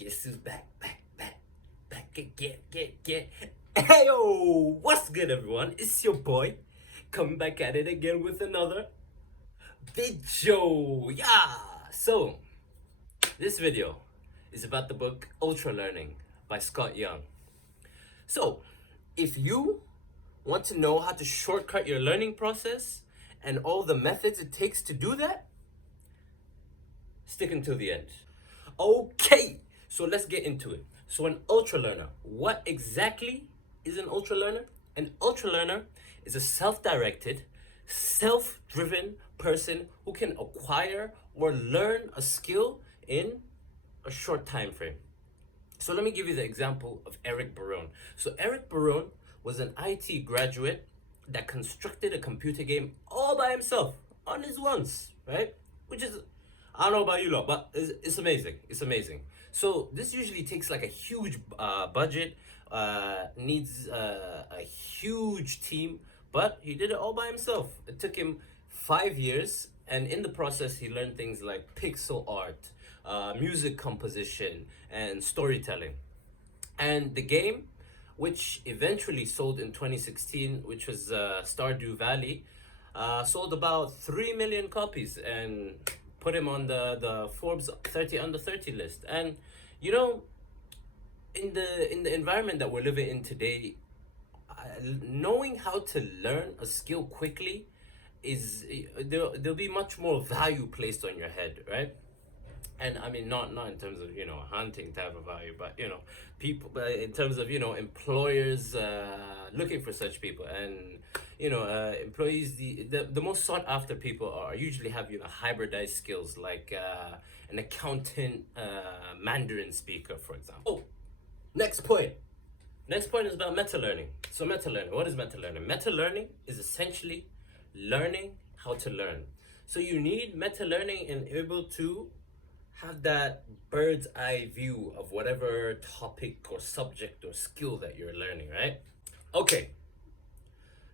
Guess who's back again, get. Hey yo, what's good everyone? It's your boy, coming back at it again with another video. Yeah. So, this video is about the book Ultra Learning by Scott Young. So, if you want to know how to shortcut your learning process and all the methods it takes to do that, stick until the end. Okay, so let's get into it. So an ultra learner, what exactly is an ultra learner? An ultra learner is a self-directed, self-driven person who can acquire or learn a skill in a short time frame. So let me give you the example of Eric Barone. So Eric Barone was an IT graduate that constructed a computer game all by himself on his lunch, right? Which is, I don't know about you lot, but it's amazing. It's amazing. So this usually takes like a huge budget, needs a huge team, but he did it all by himself. It took him 5 years, and in the process, he learned things like pixel art, music composition, and storytelling. And the game, which eventually sold in 2016, which was Stardew Valley, sold about 3 million copies and put him on the Forbes 30 under 30 list. And you know, in the environment that we're living in today, knowing how to learn a skill quickly is there'll be much more value placed on your head, right? And I mean, not in terms of hunting type of value, but people, but in terms of employers looking for such people, and employees, the most sought after people are usually have hybridized skills like an accountant, Mandarin speaker, for example. Oh, next point is about meta learning. So meta learning, what is meta learning? Meta learning is essentially learning how to learn. So you need meta learning and able to have that bird's eye view of whatever topic or subject or skill that you're learning, right? Okay,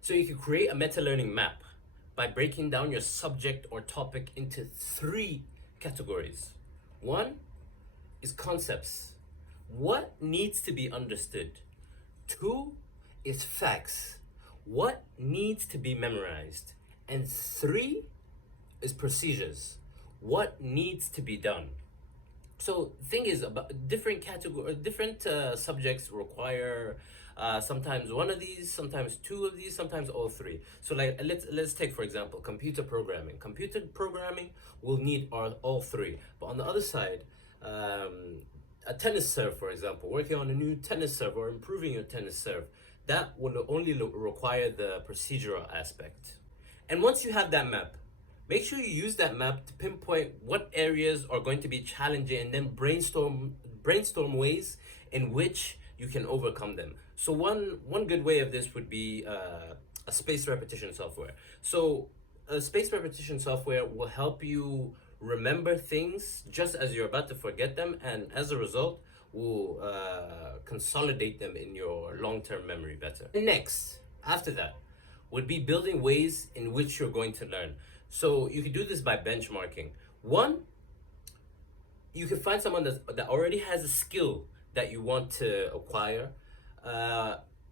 so you can create a meta learning map by breaking down your subject or topic into 3 categories. One is concepts. What needs to be understood? 2 is facts. What needs to be memorized? And 3 is procedures. What needs to be done? So the thing is, about different subjects require sometimes one of these, sometimes 2 of these, sometimes all 3. So like let's take for example computer programming. Computer programming will need all 3. But on the other side, a tennis serve, for example, working on a new tennis serve or improving your tennis serve, that will only require the procedural aspect. And once you have that map, make sure you use that map to pinpoint what areas are going to be challenging, and then brainstorm ways in which you can overcome them. So one good way of this would be a spaced repetition software. So a spaced repetition software will help you remember things just as you're about to forget them, and as a result will consolidate them in your long-term memory better. Next, after that, would be building ways in which you're going to learn. So you can do this by benchmarking. One, you can find someone that already has a skill that you want to acquire.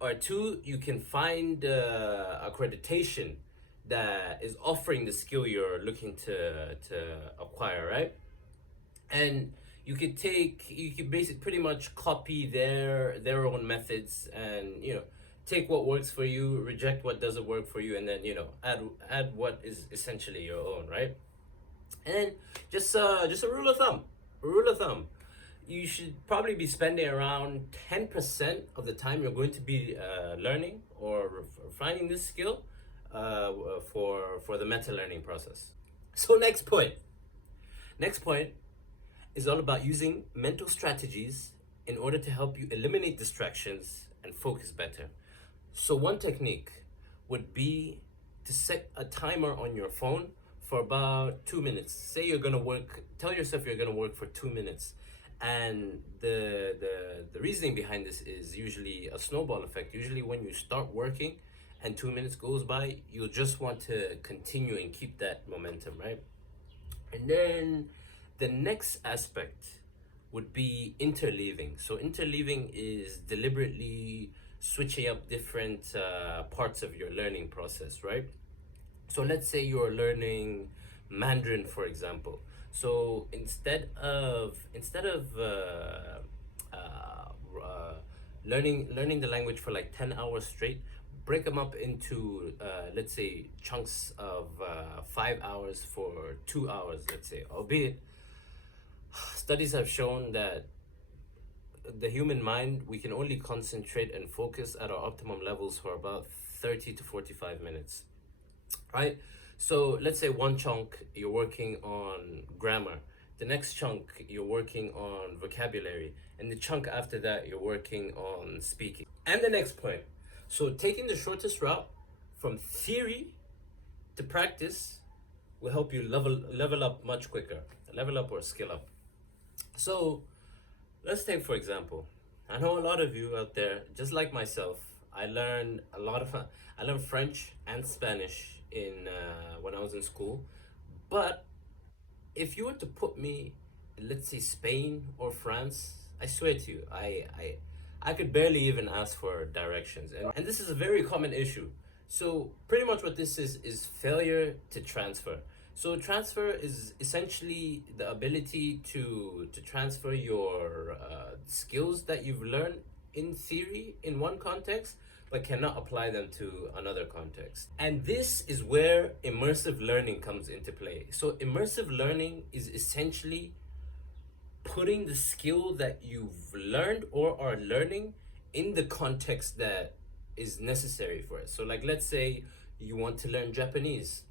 Or 2, you can find accreditation that is offering the skill you're looking to acquire, right? And you could basically pretty much copy their own methods, and take what works for you, reject what doesn't work for you, and then add what is essentially your own, right? And just a rule of thumb, you should probably be spending around 10% of the time you're going to be learning or refining this skill for the meta learning process. So next point is all about using mental strategies in order to help you eliminate distractions and focus better. So one technique would be to set a timer on your phone for about 2 minutes. Say you're gonna work, tell yourself you're gonna work for 2 minutes. And the reasoning behind this is usually a snowball effect. Usually when you start working and 2 minutes goes by, you'll just want to continue and keep that momentum, right? And then the next aspect would be interleaving. So interleaving is deliberately switching up different parts of your learning process, right? So let's say you're learning Mandarin, for example. So instead of learning the language for like 10 hours straight, break them up into let's say chunks of 5 hours for 2 hours, let's say. Albeit studies have shown that the human mind, we can only concentrate and focus at our optimum levels for about 30 to 45 minutes, right? So let's say one chunk you're working on grammar, the next chunk you're working on vocabulary, and the chunk after that you're working on speaking. And the next point. So taking the shortest route from theory to practice will help you level up much quicker. Level up or skill up. So let's take for example, I know a lot of you out there, just like myself, I learned French and Spanish in when I was in school. But if you were to put me, let's say Spain or France, I swear to you, I could barely even ask for directions, and this is a very common issue. So pretty much what this is failure to transfer. So transfer is essentially the ability to transfer your skills that you've learned in theory in one context, but cannot apply them to another context. And this is where immersive learning comes into play. So immersive learning is essentially putting the skill that you've learned or are learning in the context that is necessary for it. So like let's say you want to learn Japanese.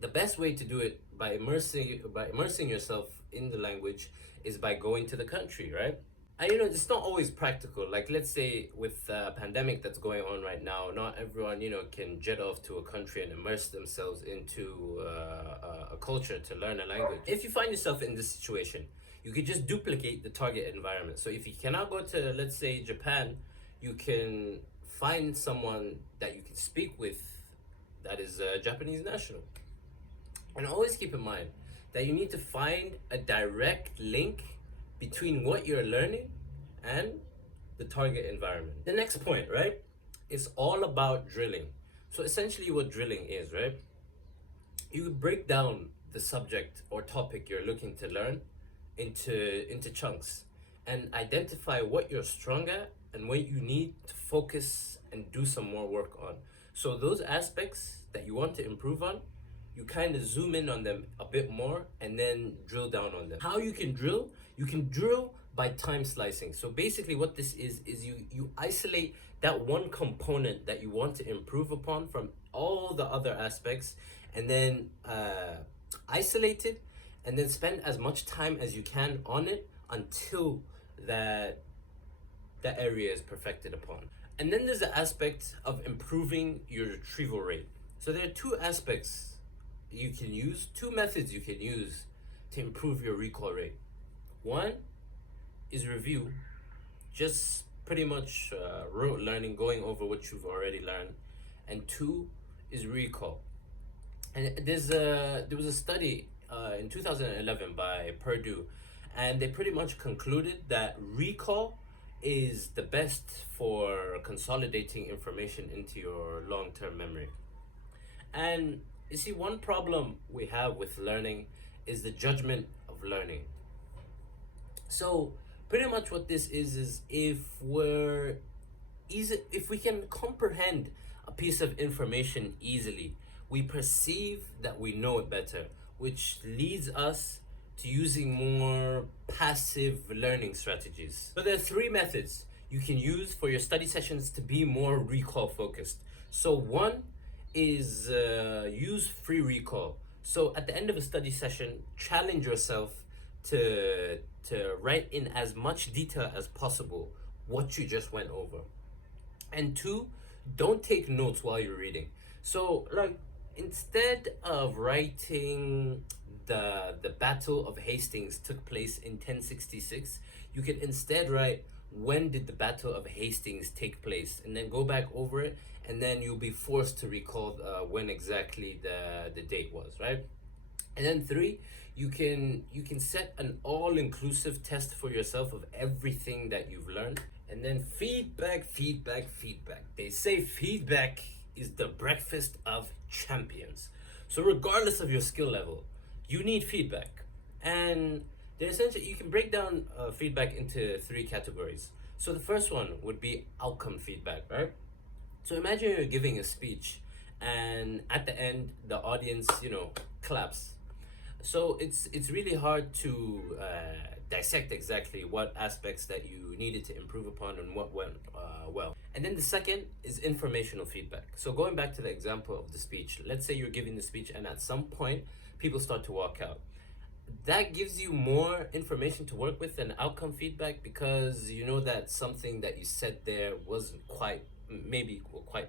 The best way to do it by immersing yourself in the language is by going to the country, right? And it's not always practical. Like let's say with the pandemic that's going on right now, not everyone can jet off to a country and immerse themselves into a culture to learn a language. If you find yourself in this situation, you could just duplicate the target environment. So if you cannot go to, let's say, Japan, you can find someone that you can speak with that is a Japanese national. And always keep in mind that you need to find a direct link between what you're learning and the target environment. The next point, right, is all about drilling. So essentially what drilling is, right, you break down the subject or topic you're looking to learn into chunks and identify what you're strong at and what you need to focus and do some more work on. So those aspects that you want to improve on, you kind of zoom in on them a bit more and then drill down on them. How you can drill? You can drill by time slicing. So basically what this is you isolate that one component that you want to improve upon from all the other aspects, and then isolate it, and then spend as much time as you can on it until that area is perfected upon. And then there's the aspect of improving your retrieval rate. So there are two aspects you can use, two methods you can use to improve your recall rate. One is review, just pretty much rote learning, going over what you've already learned. And two is recall. And there was a study in 2011 by Purdue, and they pretty much concluded that recall is the best for consolidating information into your long-term memory. And you see, one problem we have with learning is the judgment of learning. So pretty much what this is if we can comprehend a piece of information easily, we perceive that we know it better, which leads us to using more passive learning strategies. So there are three methods you can use for your study sessions to be more recall focused. So one is use free recall. So at the end of a study session, challenge yourself to write in as much detail as possible what you just went over. And two, don't take notes while you're reading. So like instead of writing the Battle of Hastings took place in 1066, you can instead write when did the Battle of Hastings take place, and then go back over it, and then you'll be forced to recall when exactly the date was, right? And then three, you can set an all-inclusive test for yourself of everything that you've learned. And then feedback, feedback, feedback. They say feedback is the breakfast of champions. So regardless of your skill level, you need feedback. And they essentially, you can break down feedback into three categories. So the first one would be outcome feedback, right? So imagine you're giving a speech, and at the end, the audience, claps. So it's really hard to dissect exactly what aspects that you needed to improve upon and what went well. And then the second is informational feedback. So going back to the example of the speech, let's say you're giving the speech, and at some point, people start to walk out. That gives you more information to work with than outcome feedback, because you know that something that you said there wasn't quite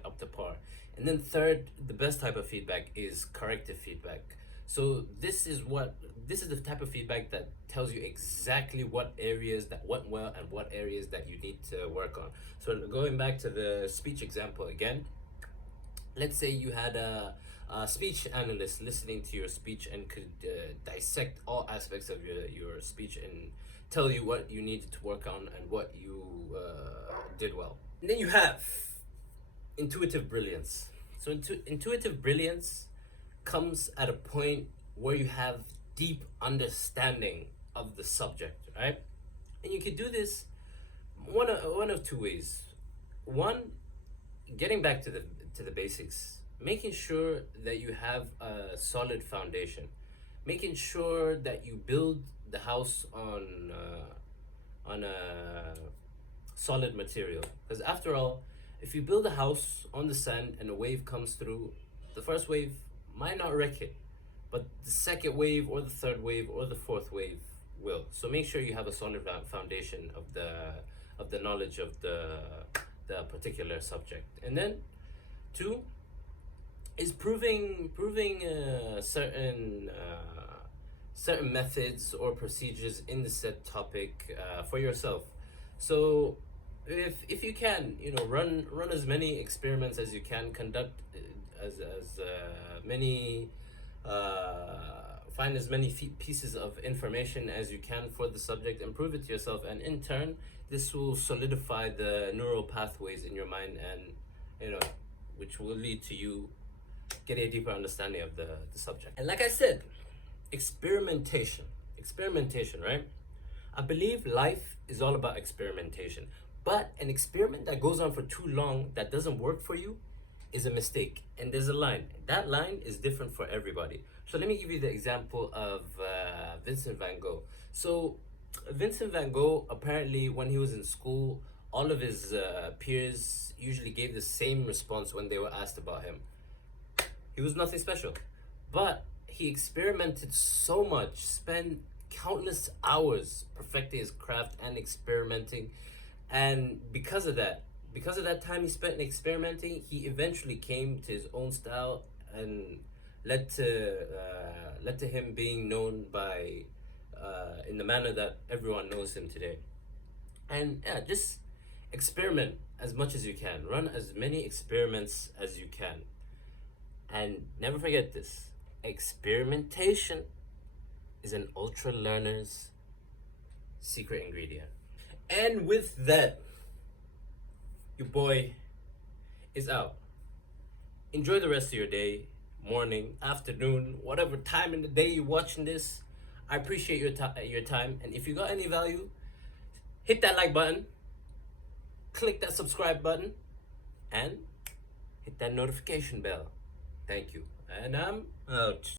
up to par. And then third, the best type of feedback is corrective feedback. So this is the type of feedback that tells you exactly what areas that went well and what areas that you need to work on. So going back to the speech example again, let's say you had a speech analyst listening to your speech and could dissect all aspects of your speech and tell you what you needed to work on and what you did well. And then you have intuitive brilliance. So intuitive brilliance comes at a point where you have deep understanding of the subject, right? And you could do this one of two ways. One, getting back to the basics, making sure that you have a solid foundation, making sure that you build the house on a solid material. Because after all, if you build a house on the sand and a wave comes through, the first wave might not wreck it, but the second wave or the third wave or the fourth wave will. So make sure you have a solid foundation of the knowledge of the particular subject. And then two is proving certain methods or procedures in the said topic for yourself. So if you can, run as many experiments as you can, conduct as many find as many pieces of information as you can for the subject, and prove it to yourself, and in turn this will solidify the neural pathways in your mind, and which will lead to you getting a deeper understanding of the subject. And like I said, experimentation, right? I believe life is all about experimentation, but an experiment that goes on for too long that doesn't work for you is a mistake. And there's a line. That line is different for everybody. So let me give you the example of Vincent van Gogh. So Vincent van Gogh, apparently when he was in school, all of his peers usually gave the same response when they were asked about him. He was nothing special. But he experimented so much, spent countless hours perfecting his craft and experimenting. And because of that time he spent experimenting, he eventually came to his own style, and led to him being known by in the manner that everyone knows him today. And yeah, just experiment as much as you can, run as many experiments as you can, and never forget this: experimentation is an ultra learner's secret ingredient. And with that, your boy is out. Enjoy the rest of your day, morning, afternoon, whatever time in the day you're watching this. I appreciate your time, and if you got any value, hit that like button, click that subscribe button, and hit that notification bell. Thank you, and I'm out.